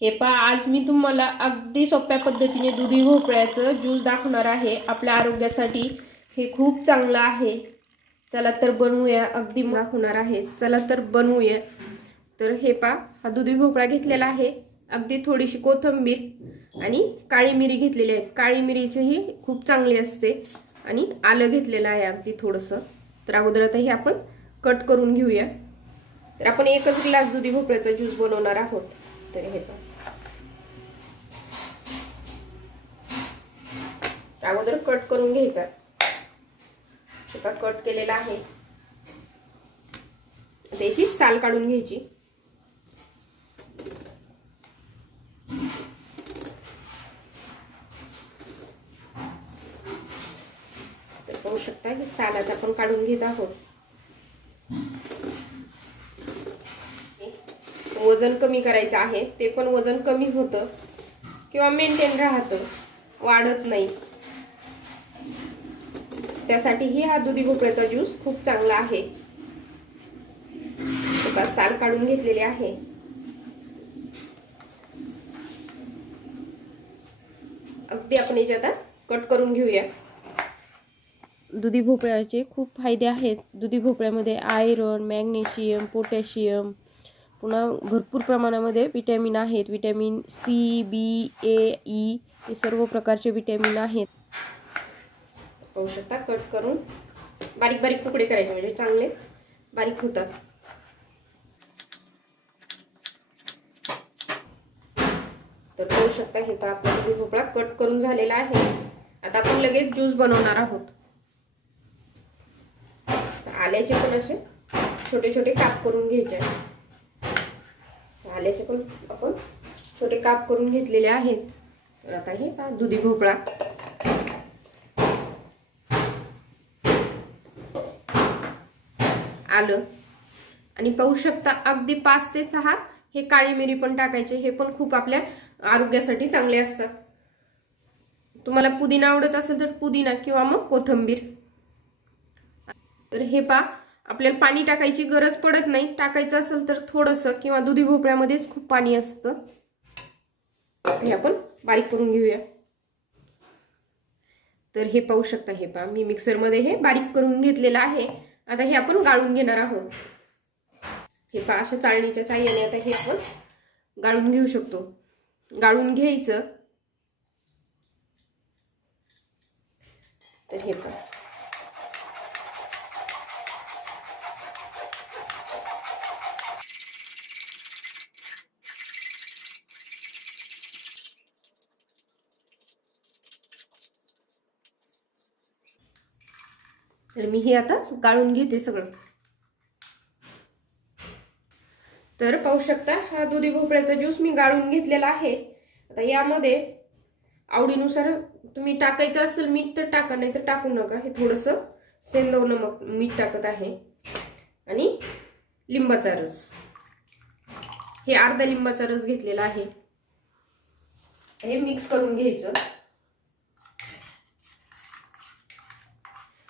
हे पा आज मी तुम्हाला अगदी सोप्या पद्धतीने दुधी भोपळ्याचं ज्यूस दाखवणार आहे. आपल्या आरोग्यासाठी हे खूप चांगलं आहे. चला तर बनवूया अगदी दाखवणार आहे. चला तर बनवूया. तर हे पा हा दुधी भोपळा घेतलेला आहे. अगदी थोडीशी कोथिंबीर आणि काळी मिरी घेतलेली आहे. काळी मिरीचीही खूप चांगली असते आणि आलं घेतलेलं आहे अगदी थोडंसं. तर अगोदर आता हे आपण कट करून घेऊया. तर आपण एकच ग्लास दुधी भोपळ्याचा ज्यूस बनवणार आहोत. तर हे पहा. अगोदर कट करून घ्यायचा. आता कट केलेला आहे. त्याची साल काढून घ्यायची. तर पाहू शकता की साल आता आपण काढून घेत आहोत. वजन कमी करायचं आहे. ते पण वजन कमी होतं. किंवा मेंटेन राहतं. वाढत नाही. त्यासाठीही हा दुधी भोपळ्याचा ज्यूस खूप चांगला आहे. साल काढून घेतलेले आहे. अगदी आपण याची आता कट करून घेऊया. दुधी भोपळ्याचे खूप फायदे आहेत. दुधी भोपळ्यामध्ये आयरन मॅग्नेशियम पोटॅशियम पुन्हा भरपूर प्रमाणामध्ये विटॅमिन आहेत. Vitamin C B A E हे सर्व प्रकारचे विटॅमिन आहेत. पाहू शकता. कट करून बारीक बारीक तुकडे करायचे म्हणजे चांगले बारीक होतात. तर पाहू शकता हे तर आपला दुधी भोपळा कट करून झालेला आहे. आता आपण लगेच ज्यूस बनवणार आहोत. आल्याचे पण असे छोटे छोटे काप करून घ्यायचे आल्याचे पण आपण छोटे काप करून घेतलेले आहेत. तर आता हे पहा दुधी भोपळा. आलं. आणि पाहू शकता अगदी पाच ते सहा हे काळी मिरी पण टाकायचे. हे पण खूप आपल्या आरोग्यासाठी चांगले असतात. तुम्हाला पुदिना आवडत असेल तर पुदिना किंवा मग कोथंबीर. तर हे पा आपल्याला पाणी टाकायची गरज पडत नाही. टाकायचं असेल तर थोडंसं किंवा दुधी भोपळ्यामध्येच खूप पाणी असतं. हे आपण बारीक करून घेऊया. तर हे पाहू शकता हे पा मी मिक्सरमध्ये हे बारीक करून घेतलेलं आहे. आता हे आपण गाळून घेणार आहोत. हे पा अशा चाळणीच्या साह्याने आता हे आपण गाळून घेऊ शकतो. गाळून घ्यायचं. तर हे पा तर मी हे आता गाळून घेते सगळं. तर पाहू शकता हा दुधी भोपळ्याचा ज्यूस मी गाळून घेतलेला आहे. आता यामध्ये आवडीनुसार तुम्ही टाकायचं असेल मीठ तर टाका नाही तर टाकू नका. हे थोडंसं सेंदव नमक मीठ टाकत आहे. आणि लिंबाचा रस. हे अर्धा लिंबाचा रस घेतलेला आहे. हे मिक्स करून घ्यायचं.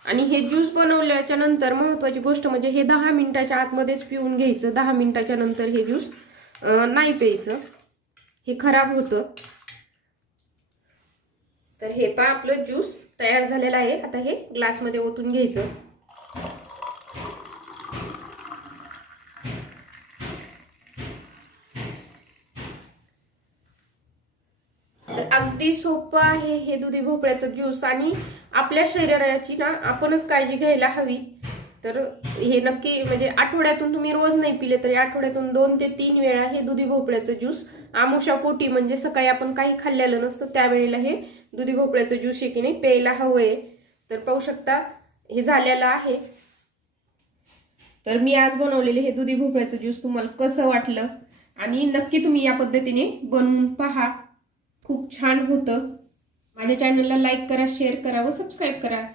आणि हे ज्यूस बनवल्याच्या नंतर महत्वाची गोष्ट म्हणजे हे दहा मिनिटाच्या आतमध्येच पिऊन घ्यायचं. दहा मिनिटाच्या नंतर हे ज्यूस नाही प्यायचं. हे खराब होतं. तर हे पा आपलं ज्यूस तयार झालेलं आहे. आता हे ग्लासमध्ये ओतून घ्यायचं तर अगदी सोपं आहे हे दुधी भोपळ्याचं ज्यूस. आणि आपल्या शरीराची ना आपणच काळजी घ्यायला हवी. तर हे नक्की म्हणजे आठवड्यातून तुम्ही रोज नाही पिले तरी आठवड्यातून दोन ते तीन वेळा हे दुधी भोपळ्याचं ज्यूस आमुषा पोटी म्हणजे सकाळी आपण काही खाल्लेलं नसतं त्यावेळेला हे दुधी भोपळ्याचं ज्यूस हे की नाही प्यायला हवं आहे तर पाहू शकता हे झालेलं आहे. तर मी आज बनवलेले हे दुधी भोपळ्याचं ज्यूस तुम्हाला कसं वाटलं? आणि नक्की तुम्ही या पद्धतीने बनवून पहा. खूप छान होतं. माझ्या चॅनलला लाईक करा शेअर करा व सबस्क्राईब करा.